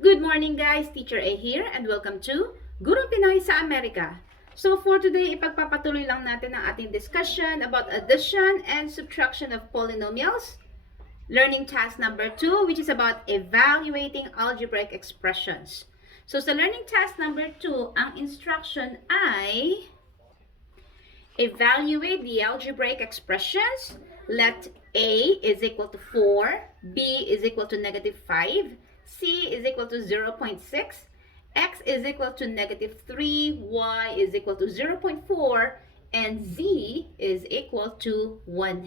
Good morning guys, Teacher A here and welcome to Guro Pinoy sa Amerika. So for today, ipagpapatuloy lang natin ang ating discussion about addition and subtraction of polynomials. Learning task number 2, which is about evaluating algebraic expressions. So sa learning task number 2, ang instruction ay evaluate the algebraic expressions. Let A is equal to 4, B is equal to negative 5, C is equal to 0.6, X is equal to negative 3, Y is equal to 0.4, and Z is equal to 1/2.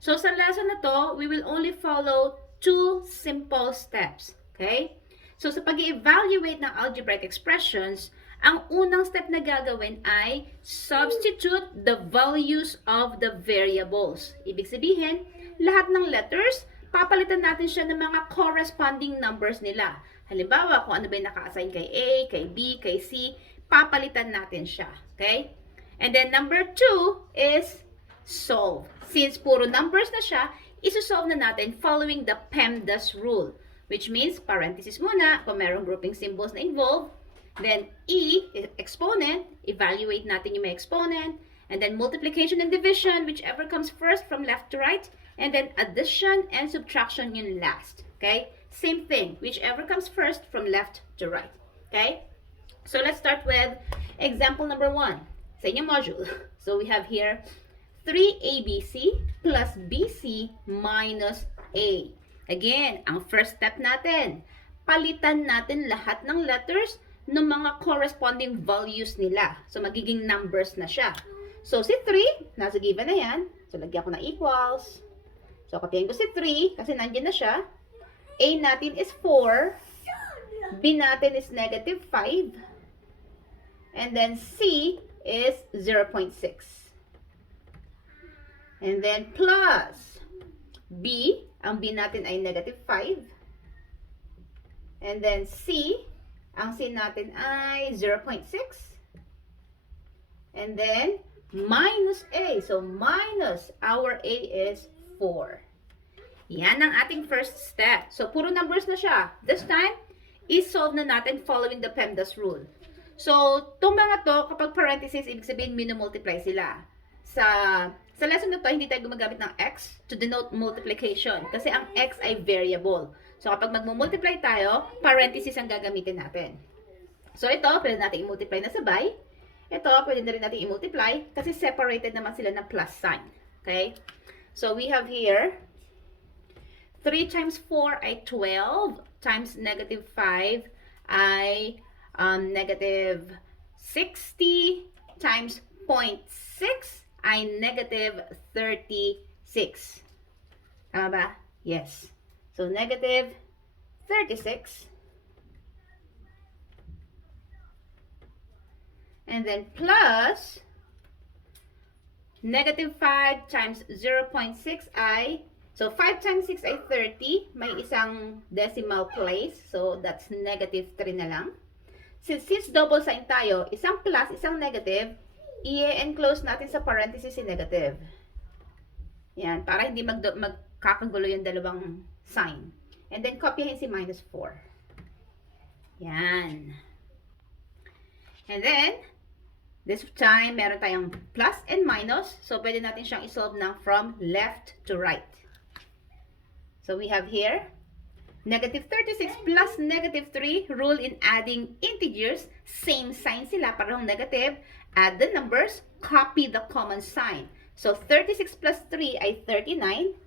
So sa lesson na to, we will only follow two simple steps. Okay? So sa pag-evaluate ng algebraic expressions, ang unang step na gagawin ay substitute the values of the variables. Ibig sabihin, lahat ng letters, papalitan natin siya ng mga corresponding numbers nila. Halimbawa, kung ano ba yung naka-assign kay A, kay B, kay C, papalitan natin siya. Okay? And then number 2 is solve. Since puro numbers na siya, isosolve na natin following the PEMDAS rule. Which means, parenthesis muna, kung merong grouping symbols na involved. Then E, exponent, evaluate natin yung may exponent. And then multiplication and division, whichever comes first from left to right. And then addition and subtraction yung last. Okay? Same thing, whichever comes first from left to right. Okay? So let's start with example number 1 sa inyong module. So we have here 3ABC plus BC minus A. Again, ang first step natin, palitan natin lahat ng letters ng mga corresponding values nila. So magiging numbers na siya. So si 3, nasa given na yan. So lagyan ko ng equals. So kapihin ko si 3 kasi nandiyan na siya. A natin is 4. B natin is negative 5. And then C is 0.6. And then plus B, ang B natin ay negative 5. And then C, ang C natin ay 0.6. And then minus A. So minus our A is 4. Yan ang ating first step. So puro numbers na siya. This time, i-solve na natin following the PEMDAS rule. So, itong mga to, kapag parentheses, ibig sabihin, minumultiply sila. Sa lesson na to, hindi tayo gumagamit ng X to denote multiplication. Kasi ang X ay variable. So, kapag magmumultiply tayo, parentheses ang gagamitin natin. So, ito, pwede natin i-multiply na sabay. Ito, pwede na rin natin i-multiply kasi separated naman sila ng plus sign. Okay? So, we have here 3 times 4 ay 12 times negative 5 ay negative 60 times 0.6 ay negative 36. Tama ba? Yes. So, negative 36. And then plus negative 5 times 0.6 ay, so 5 times 6 ay 30. May isang decimal place. So, that's negative 3 na lang. Since double sign tayo, isang plus, isang negative, i-enclose natin sa parenthesis si negative. Yan, para hindi magkakagulo yung dalawang sign. And then, copyahin si minus 4. Yan. And then, this time, meron tayong plus and minus. So, pwede natin siyang isolve ng from left to right. So, we have here, negative 36 plus negative 3, rule in adding integers. Same sign sila, parang negative. Add the numbers, copy the common sign. So, 36 plus 3 ay 39.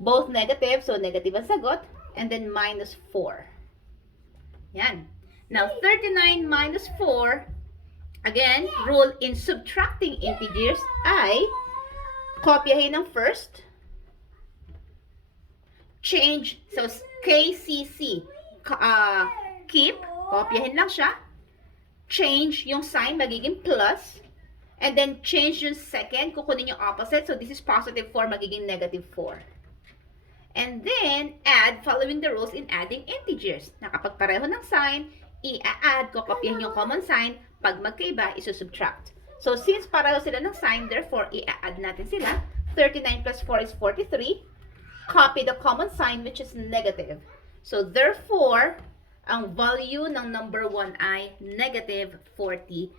Both negative, so negative ang sagot. And then, minus 4. Yan. Now, 39 minus 4, again, rule in subtracting integers ay kopyahin ng first. Change, so KCC, keep, kopyahin lang siya. Change yung sign, magiging plus. And then change yung second, kukunin yung opposite. So this is positive 4, magiging negative 4. And then add following the rules in adding integers. Nakapagpareho ng sign, i-add, kokopyahin yung common sign. Pag magkaiba, isusubtract. So since pareho sila ng sign, therefore i-add natin sila. 39 plus 4 is 43. Copy the common sign, which is negative. So therefore, ang value ng number 1 ay negative 43.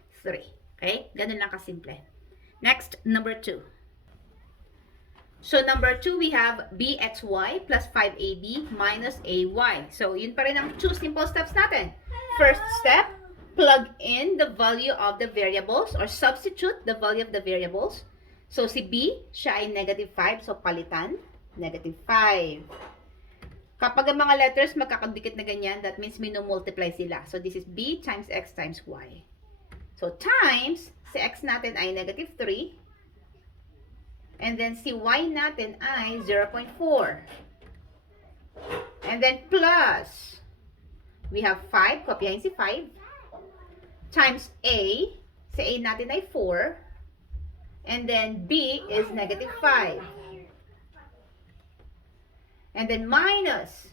Okay? Ganun lang kasimple. Next, number 2. So, number 2, we have bxy plus 5ab minus ay. So, yun pa rin ang 2 simple steps natin. First step, plug in the value of the variables or substitute the value of the variables. So, si b, siya ay negative 5. So, palitan, negative 5. Kapag ang mga letters magkakadikit na ganyan, that means minumultiply sila. So, this is b times x times y. So, times, si x natin ay negative 3. And then, si y natin ay 0.4. And then, plus, we have 5, kopyahin si 5. Times a, si a natin ay 4. And then, b is negative 5. And then, minus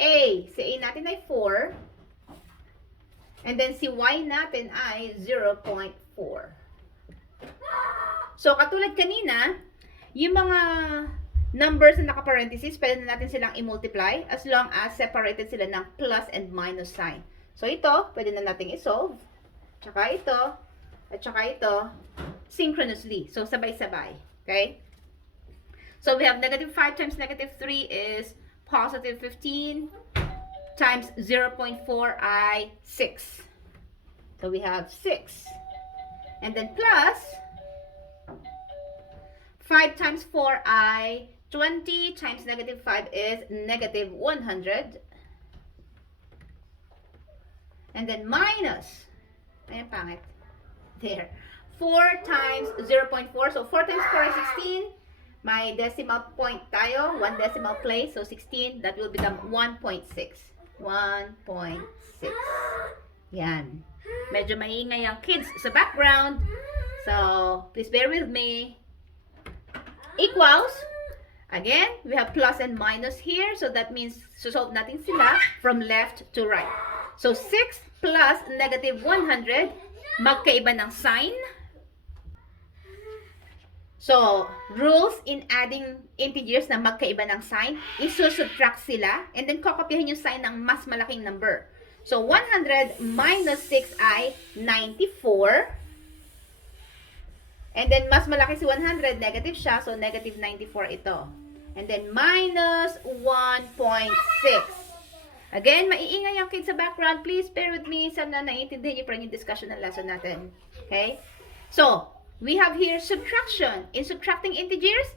a, si a natin ay 4. And then, si y natin ay 0.4. So, katulad kanina, yung mga numbers na naka-parentheses, pwede na natin silang i-multiply as long as separated sila ng plus and minus sign. So, ito, pwede na natin i-solve. Tsaka ito, at tsaka ito, synchronously. So, sabay-sabay. Okay? So, we have negative 5 times negative 3 is positive 15 times 0.4 ay 6. So, we have 6. And then plus 5 times 4 ay 20 times negative 5 is negative 100. And then minus, ayan pangit, there, 4 times 0.4. So, 4 times 4 is 16. May decimal point tayo, 1 decimal place. So, 16, that will become 1.6. 1.6. Yan. Medyo maingay ang kids sa background. So, please bear with me. Equals. Again, we have plus and minus here. So, that means, susolve natin sila from left to right. So, 6 plus negative 100, magkaiba ng sign. So, rules in adding integers na magkaiba ng sign, isusubtract sila, and then kokopyahin yung sign ng mas malaking number. So, 100 minus 6 ay 94. And then, mas malaki si 100, negative siya, so negative 94 ito. And then, minus 1.6. Again, maiingay ang kids sa background. Please bear with me. Sana naiintindihan niyo pa rin yung discussion ng lesson natin. Okay? So, we have here subtraction. In subtracting integers,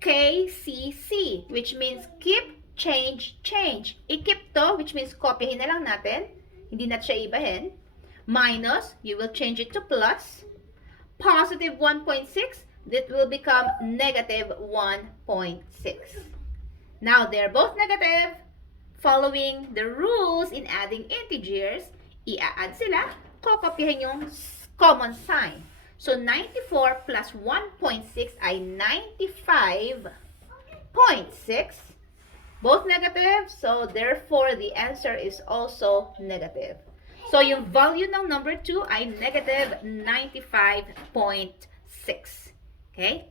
KCC, which means keep, change, change. I-keep to, which means kopyahin na lang natin. Hindi na siya ibahin. Minus, you will change it to plus. Positive 1.6, that will become negative 1.6. Now, they're both negative. Following the rules in adding integers, i-add sila, kokopyahin yung common sign. So, 94 plus 1.6 ay 95.6. Both negative, so therefore, the answer is also negative. So, yung value ng number 2 ay negative 95.6. Okay?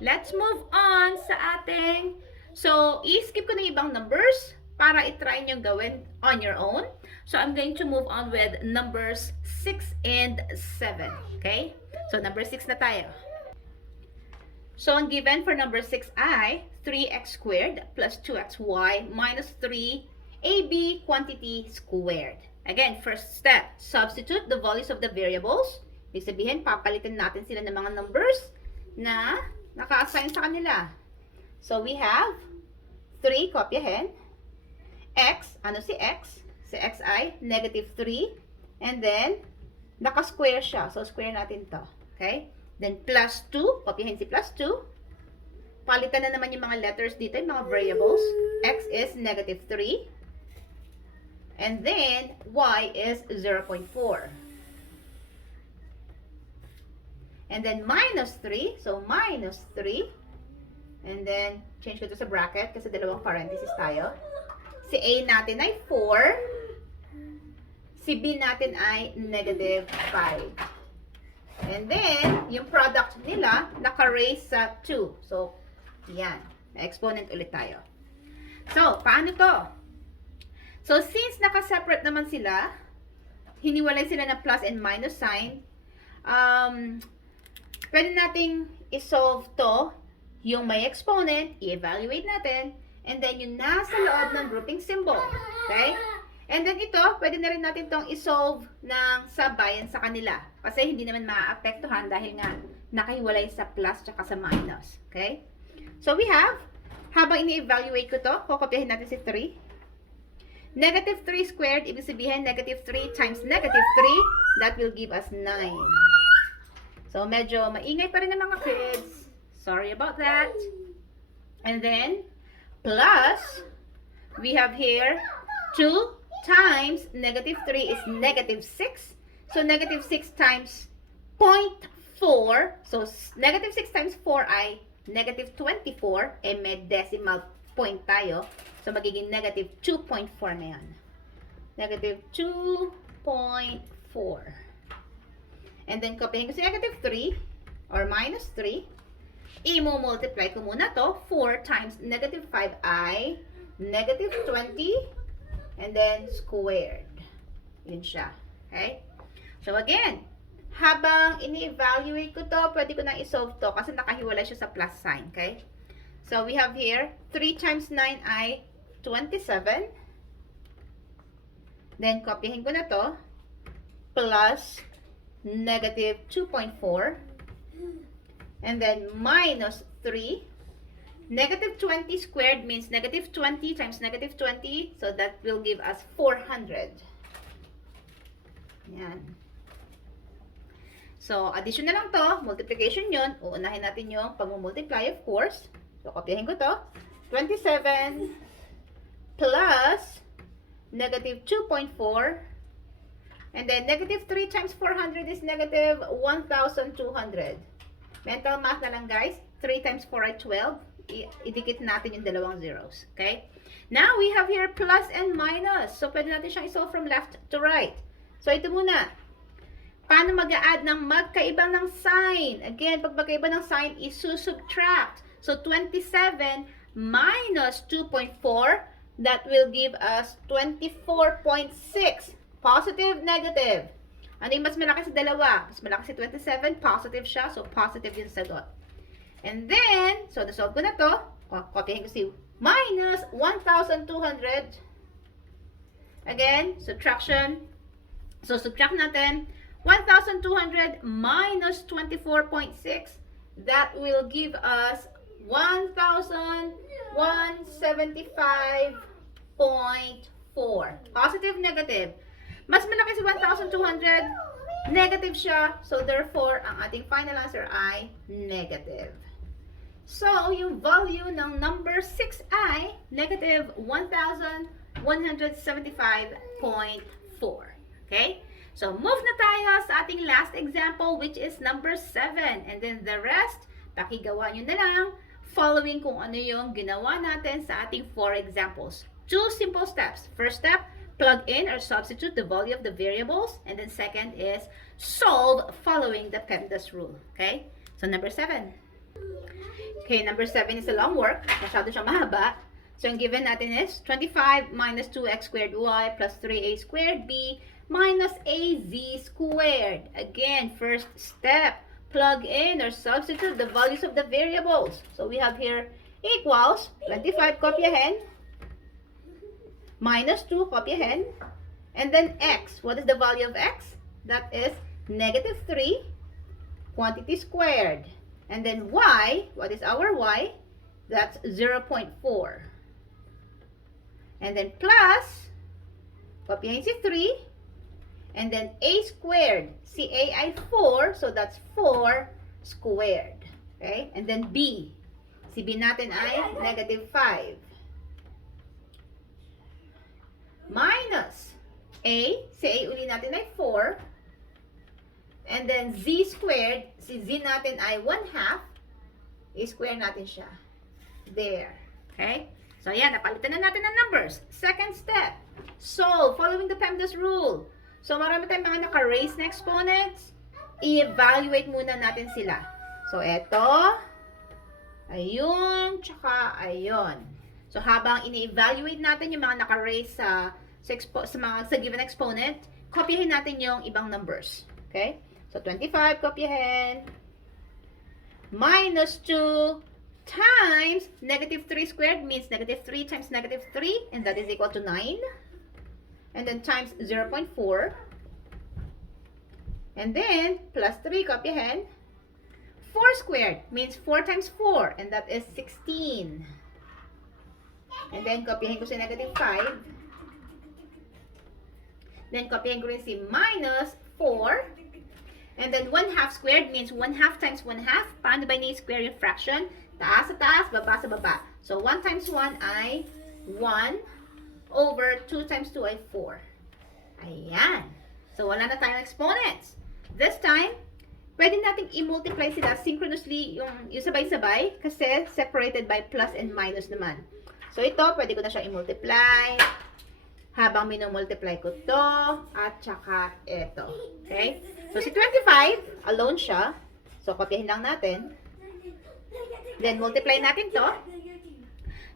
Let's move on sa ating... So, i-skip ko na ibang numbers para i-try nyo gawin on your own. So, I'm going to move on with numbers 6 and 7. Okay? So, number 6 na tayo. So, ang given for number 6 ay 3x squared plus 2xy minus 3ab quantity squared. Again, first step, substitute the values of the variables. Ibig sabihin, papalitan natin sila ng mga numbers na naka-assign sa kanila. So, we have 3, kopyahin. X, ano si X? Si X ay negative 3. And then, naka-square siya. So, square natin to. Okay? Then, plus 2. Kopyahin si plus 2. Palitan na naman yung mga letters dito, yung mga variables. X is negative 3. And then, Y is 0.4. And then, minus 3. So, minus 3. And then, change ko ito sa bracket kasi dalawang parentheses tayo. Si A natin ay 4. Si B natin ay negative 5. And then, yung product nila, naka-raise sa 2. So, yan. Na-exponent ulit tayo. So, paano to? So, since naka-separate naman sila, hiniwalay sila ng plus and minus sign, pwede nating isolve to, yung may exponent, i-evaluate natin, and then yung nasa loob ng grouping symbol. Okay? And then ito, pwede na rin natin itong isolve ng sabayan sa kanila. Kasi hindi naman maaapektuhan dahil nga nakahiwalay sa plus at sa minus. Okay? So we have, habang ini-evaluate ko to, kukopyahin natin si 3. Negative 3 squared, ibig sabihin negative 3 times negative 3, that will give us 9. So medyo maingay pa rin ng mga kids. Sorry about that. And then, plus, we have here 2 times negative 3 is negative 6. So negative 6 times 0.4. So negative 6 times 4 ay negative 24. Eh may decimal point tayo. So magiging negative 2.4 na yan. Negative 2.4. And then copyhin ko si negative 3 or minus 3. I-multiply ko muna to. 4 times negative 5 ay negative 20 and then squared. Yun siya. Okay? So again, habang ini-evaluate ko to, pwede ko na isolve to kasi nakahiwalay siya sa plus sign. Okay? So we have here 3 times 9 ay 27. Then copyhin ko na to. Plus negative 2.4. And then minus 3. Negative 20 squared means negative 20 times negative 20. So that will give us 400. Yan. So, addition na lang to. Multiplication yun. Uunahin natin yung pag-multiply, of course. So, kopyahin ko to. 27 plus negative 2.4. And then, negative 3 times 400 is negative 1,200. Mental math na lang, guys. 3 times 4 ay 12. Idikit natin yung dalawang zeros. Okay? Now, we have here plus and minus. So, pwede natin siyang isolve from left to right. So, ito muna. Paano mag-a-add ng magkaibang ng sign? Again, pag magkaiba ng sign, isusubtract. So, 27 minus 2.4, that will give us 24.6. Positive, negative. Ano yung mas malaki sa dalawa? Mas malaki si 27, positive siya. So, positive yung sagot. And then, so, nasolve ko na to. Kopyahin ko si minus 1,200. Again, subtraction. So, subtract natin. 1,200 minus 24.6. That will give us 1,175.4. Positive, negative. Mas malaki si 1,200. Negative siya. So, therefore, ang ating final answer ay negative. So, yung value ng number 6 ay negative 1,175.4. Okay? So, move na tayo sa ating last example, which is number 7. And then the rest, pakigawa nyo na lang, following kung ano yung ginawa natin sa ating 4 examples. 2 simple steps. First step, plug in or substitute the value of the variables. And then second is solve following the PEMDAS rule. Okay? So, number 7. Okay, number 7 is a long work. Masyado siyang mahaba. So, ang given natin is 25 minus 2x squared y plus 3a squared b minus az squared. Again, first step, plug in or substitute the values of the variables. So we have here equals 25, kopyahin, minus 2, kopyahin, and then x. What is the value of x? That is negative 3, quantity squared. And then y, what is our y? That's 0.4. And then plus, kopyahin si 3, and then a squared. Si a ay 4, so that's 4 squared. Okay? And then b. Si b natin ay negative 5. Minus a. Si a uli natin ay 4. And then z squared. Si z natin ay 1/2. I-square natin siya. There. Okay? So, ayan. Napalitan na natin ang numbers. Second step. Solve. Following the PEMDAS rule. So, marami tayong mga naka-raise na exponents. I-evaluate muna natin sila. So, eto. Ayun. Tsaka ayun. So, habang ini-evaluate natin yung mga naka-raise sa sa given exponent, kopyahin natin yung ibang numbers. Okay? So, 25, kopyahin. Minus 2 times negative 3 squared means negative 3 times negative 3, and that is equal to 9. And then times 0.4. And then, plus 3, kopyahin. 4 squared means 4 times 4, and that is 16. And then, kopyahin ko si negative 5. Then, kopyahin ko rin si minus 4. And then, 1/2 squared means 1/2 times 1/2. Paano ba ni-square yung fraction? Taas sa taas, baba sa baba. So, 1 times 1 ay 1 over 2 times 2 ay 4. Ayan. So, wala na tayong exponents. This time, pwede nating i-multiply sila synchronously, yung sabay-sabay, kasi separated by plus and minus naman. So, ito, pwede ko na siya i-multiply habang minumultiply ko to at saka ito. Okay? So, si 25, alone siya. So, kopyahin lang natin. Then, multiply natin to.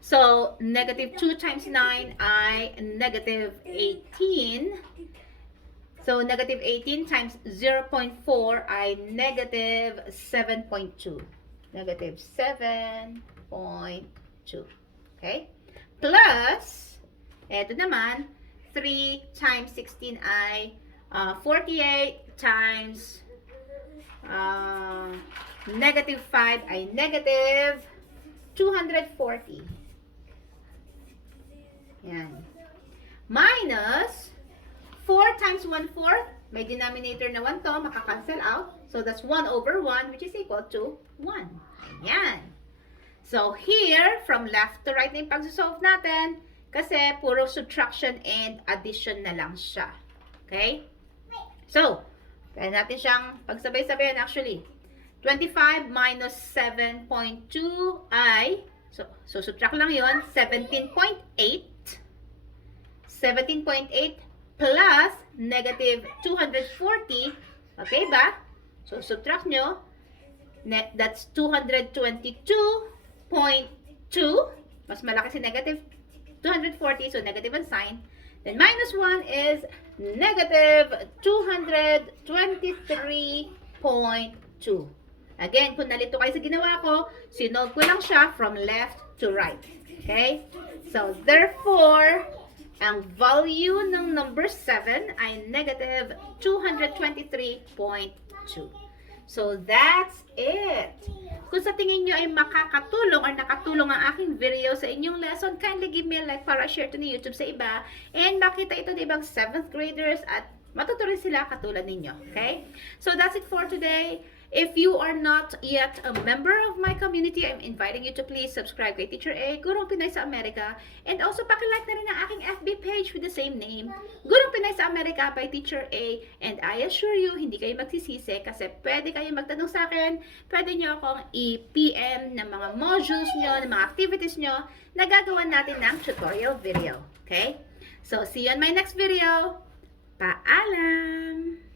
So, negative 2 times 9 ay negative 18. So, negative 18 times 0.4 ay negative 7.2. Negative 7.2. Okay? Plus, eto naman, 3 times 16 ay 48 times negative 5 ay negative 240. Yan. Minus 4 times 1/4. May denominator na 1 to, makakancel out. So, that's 1 over 1, which is equal to 1. Ayan. So, here, from left to right na yung pag-solve natin, kasi puro subtraction and addition na lang siya. Okay? So, kaya natin siyang pagsabay-sabayan actually. 25 minus 7.2 ay, so subtract lang yon 17.8. 17.8 plus negative 240. Okay ba? So, subtract nyo. That's 222.2. Mas malaki si negative 240. So, negative ang sign. Then, minus 1 is negative 223.2. Again, kung nalito kayo sa ginawa ko, sinolve ko lang siya from left to right. Okay? So, therefore, ang value ng number 7 ay negative 223.2. So, that's it. Kung sa tingin nyo ay makakatulong or nakatulong ang aking video sa inyong lesson, kindly give me a like para share to ni YouTube sa iba. And makita ito ng ibang 7th graders at matuto rin sila katulad ninyo. Okay? So, that's it for today. If you are not yet a member of my community, I'm inviting you to please subscribe kay Teacher A, Gurong Pinay sa Amerika. And also, pakilike na rin ang aking FB page with the same name, Gurong Pinay sa Amerika by Teacher A. And I assure you, hindi kayo magsisisi kasi pwede kayo magtanong sa akin, pwede nyo akong i-PM ng mga modules nyo, ng mga activities nyo, na gagawa natin ng tutorial video. Okay? So, see you on my next video. Paalam!